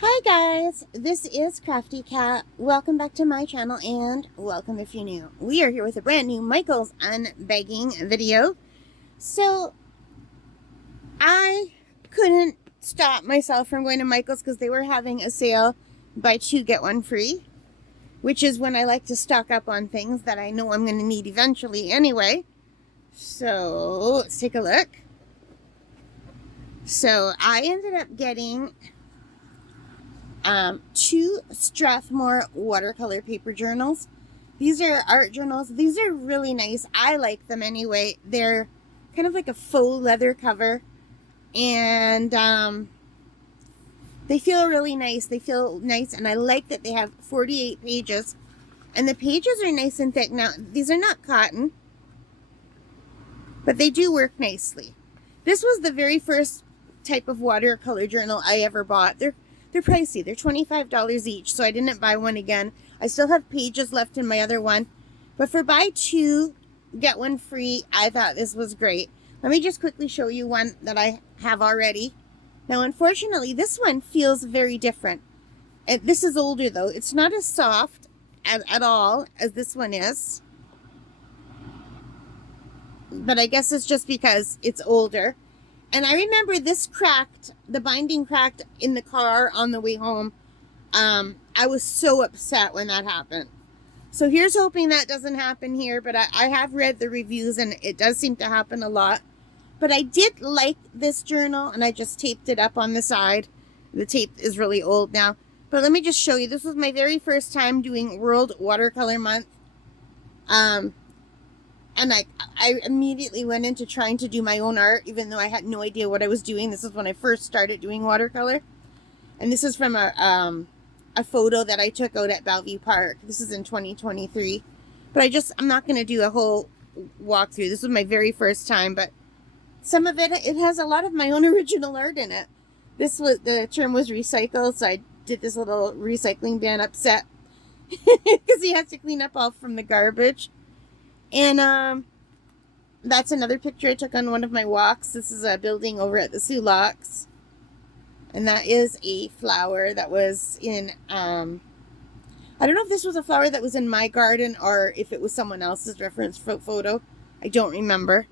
Hi guys, this is Crafty Cat. Welcome back to my channel and welcome if you're new. We are here with a brand new Michael's unbagging video. So I couldn't stop myself from going to Michael's because they were having a sale, buy two get one free, which is when I like to stock up on things that I know I'm going to need eventually anyway. So let's take a look. So I ended up getting two Strathmore Watercolor paper journals. These are art journals. These are really nice. I like them anyway. They're kind of like a faux leather cover, and they feel really nice. They feel nice, and I like that they have 48 pages, and the pages are nice and thick. Now, these are not cotton, but they do work nicely. This was the very first type of watercolor journal I ever bought. They're pricey. They're $25 each, so I didn't buy one again. I still have pages left in my other one. But for buy two, get one free, I thought this was great. Let me just quickly show you one that I have already. Now, unfortunately, this one feels very different. This is older, though. It's not as soft at all as this one is. But I guess it's just because it's older. And I remember this cracked, the binding cracked in the car on the way home. I was so upset when that happened. So here's hoping that doesn't happen here, but I have read the reviews and it does seem to happen a lot. But I did like this journal and I just taped it up on the side. The tape is really old now. But let me just show you. This was my very first time doing World Watercolor Month. And I immediately went into trying to do my own art, even though I had no idea what I was doing. This is when I first started doing watercolor. And this is from a photo that I took out at Bellevue Park. This is in 2023. But I'm not going to do a whole walkthrough. This was my very first time, but some of it has a lot of my own original art in it. The term was recycled, so I did this little recycling bin upset because he has to clean up all from the garbage. And that's another picture I took on one of my walks. This is a building over at the Sulaks. And that is a flower that was in, I don't know if this was a flower that was in my garden or if it was someone else's reference photo. I don't remember.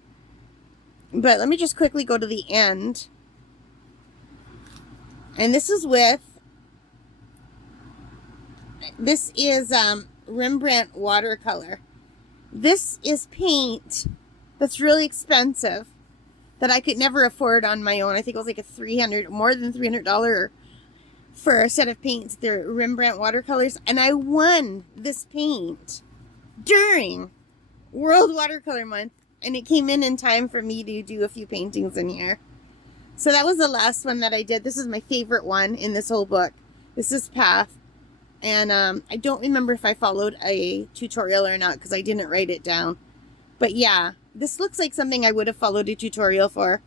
But let me just quickly go to the end. And this is Rembrandt watercolor. This is paint that's really expensive that I could never afford on my own. I think it was like more than $300 for a set of paints. They're Rembrandt watercolors. And I won this paint during World Watercolor Month. And it came in time for me to do a few paintings in here. So that was the last one that I did. This is my favorite one in this whole book. This is Path. And I don't remember if I followed a tutorial or not because I didn't write it down. But yeah, this looks like something I would have followed a tutorial for.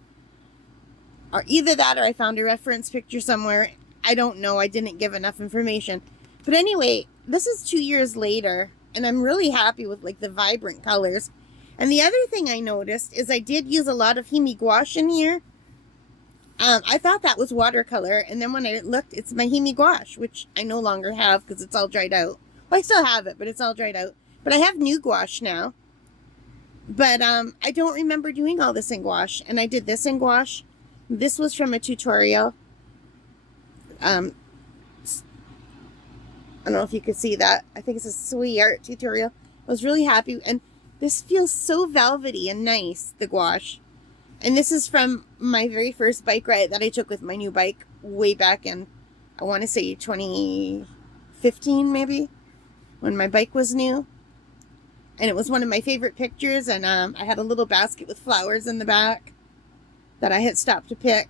Or either that or I found a reference picture somewhere. I don't know. I didn't give enough information. But anyway, this is 2 years later. And I'm really happy with like the vibrant colors. And the other thing I noticed is I did use a lot of Hemi gouache in here. I thought that was watercolor, and then when I looked, it's my Hemi gouache, which I no longer have because it's all dried out. Well, I still have it, but it's all dried out. But I have new gouache now. But I don't remember doing all this in gouache, and I did this in gouache. This was from a tutorial. I don't know if you could see that. I think it's a sweet art tutorial. I was really happy, and this feels so velvety and nice, the gouache. And this is from my very first bike ride that I took with my new bike way back in, I want to say 2015 maybe, when my bike was new. And it was one of my favorite pictures, and I had a little basket with flowers in the back that I had stopped to pick.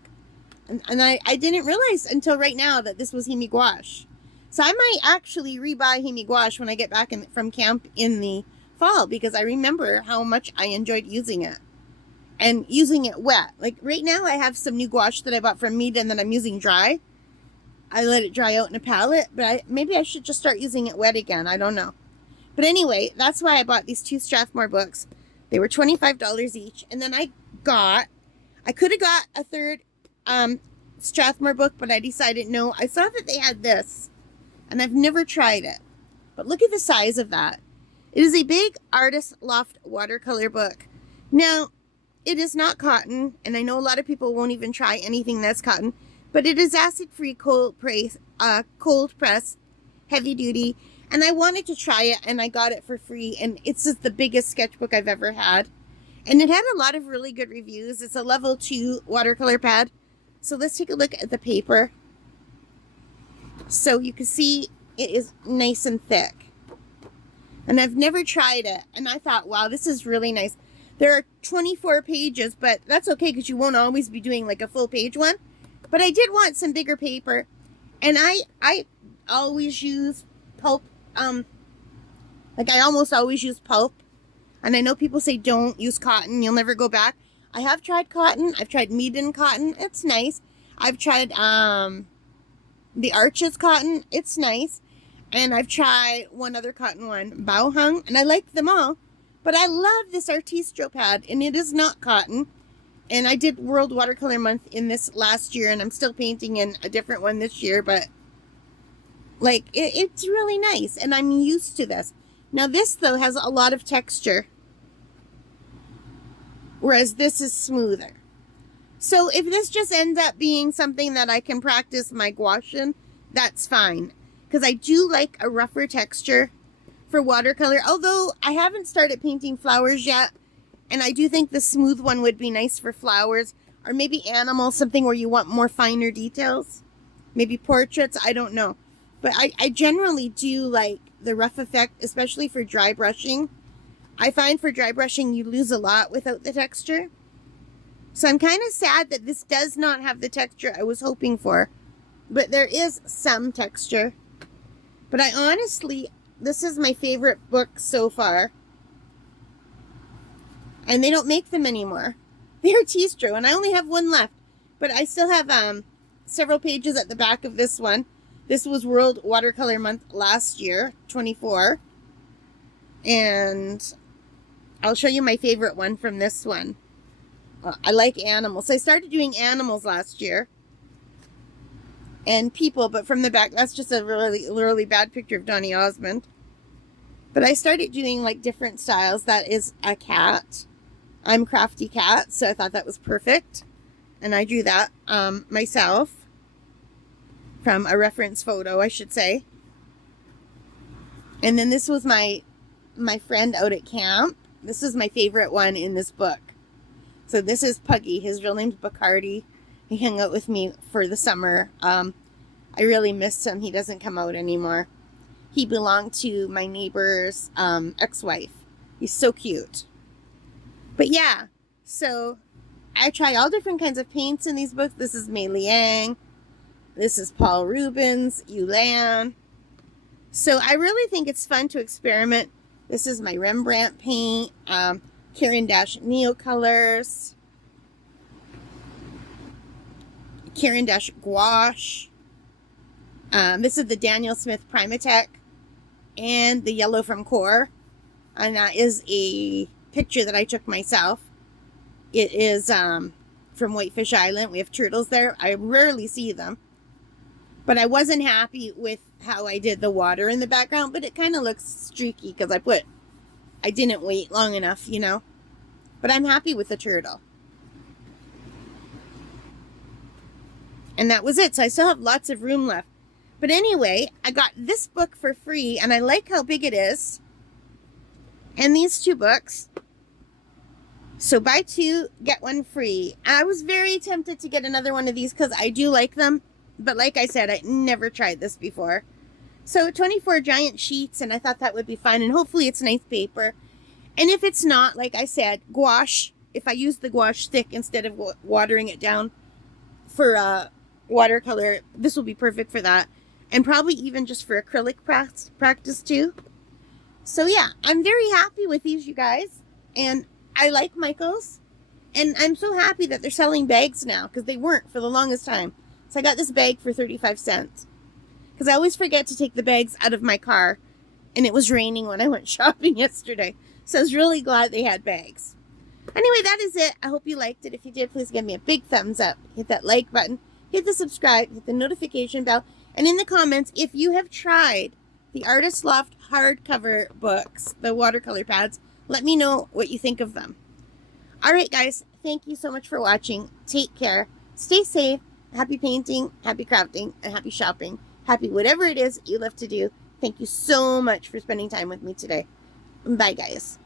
And I didn't realize until right now that this was Hemi gouache. So I might actually rebuy Hemi gouache when I get back from camp in the fall, because I remember how much I enjoyed using it. And using it wet. Like right now I have some new gouache that I bought from Mead and that I'm using dry. I let it dry out in a palette, but maybe I should just start using it wet again. I don't know. But anyway, that's why I bought these two Strathmore books. They were $25 each. And then I could have got a third Strathmore book, but I decided no. I saw that they had this, and I've never tried it. But look at the size of that. It is a big Artist Loft watercolor book. Now, it is not cotton, and I know a lot of people won't even try anything that's cotton, but it is acid-free, cold press, heavy duty, and I wanted to try it, and I got it for free, and it's just the biggest sketchbook I've ever had. And it had a lot of really good reviews. It's a level 2 watercolor pad. So let's take a look at the paper. So you can see it is nice and thick. And I've never tried it. And I thought, wow, this is really nice. There are 24 pages, but that's okay because you won't always be doing like a full page one. But I did want some bigger paper. And I always use pulp. Like I almost always use pulp. And I know people say don't use cotton. You'll never go back. I have tried cotton. I've tried Meaden cotton. It's nice. I've tried the Arches cotton. It's nice. And I've tried one other cotton one, Bauhung, and I like them all. But I love this Artistro pad, and it is not cotton. And I did World Watercolor Month in this last year, and I'm still painting in a different one this year. But, like, it's really nice, and I'm used to this. Now, this, though, has a lot of texture, whereas this is smoother. So if this just ends up being something that I can practice my gouache in, that's fine. Because I do like a rougher texture for watercolor. Although I haven't started painting flowers yet. And I do think the smooth one would be nice for flowers. Or maybe animals, something where you want more finer details. Maybe portraits, I don't know. But I generally do like the rough effect, especially for dry brushing. I find for dry brushing you lose a lot without the texture. So I'm kind of sad that this does not have the texture I was hoping for. But there is some texture. But I honestly, this is my favorite book so far. And they don't make them anymore. They're Artistro, and I only have one left. But I still have several pages at the back of this one. This was World Watercolor Month last year, 24. And I'll show you my favorite one from this one. I like animals. I started doing animals last year. And people, but from the back, that's just a really, really bad picture of Donny Osmond. But I started doing like different styles. That is a cat. I'm Crafty Cat, so I thought that was perfect. And I drew that myself from a reference photo, I should say. And then this was my friend out at camp. This is my favorite one in this book. So this is Puggy. His real name's Bacardi. He hung out with me for the summer. I really missed him. He doesn't come out anymore. He belonged to my neighbor's ex-wife. He's so cute. But yeah, so I try all different kinds of paints in these books. This is Mei Liang. This is Paul Rubens, Yulan. So I really think it's fun to experiment. This is my Rembrandt paint, Caran d'Ache Neocolors, Caran d'Ache Gouache. This is the Daniel Smith Primatech and the Yellow from Core. And that is a picture that I took myself. It is from Whitefish Island. We have turtles there. I rarely see them. But I wasn't happy with how I did the water in the background. But it kind of looks streaky because I didn't wait long enough, you know. But I'm happy with the turtle. And that was it. So I still have lots of room left. But anyway, I got this book for free. And I like how big it is. And these two books. So buy two, get one free. I was very tempted to get another one of these because I do like them. But like I said, I never tried this before. So 24 giant sheets, and I thought that would be fun. And hopefully it's nice paper. And if it's not, like I said, gouache. If I use the gouache thick instead of watering it down for watercolor, this will be perfect for that. And probably even just for acrylic practice too. So yeah, I'm very happy with these, you guys. And I like Michael's. And I'm so happy that they're selling bags now, because they weren't for the longest time. So I got this bag for 35 cents. Because I always forget to take the bags out of my car. And it was raining when I went shopping yesterday. So I was really glad they had bags. Anyway, that is it. I hope you liked it. If you did, please give me a big thumbs up. Hit that like button. hit the subscribe, hit the notification bell, and in the comments, if you have tried the Artist Loft hardcover books, the watercolor pads, let me know what you think of them. All right, guys, thank you so much for watching. Take care. Stay safe. Happy painting, happy crafting, and happy shopping. Happy whatever it is you love to do. Thank you so much for spending time with me today. Bye, guys.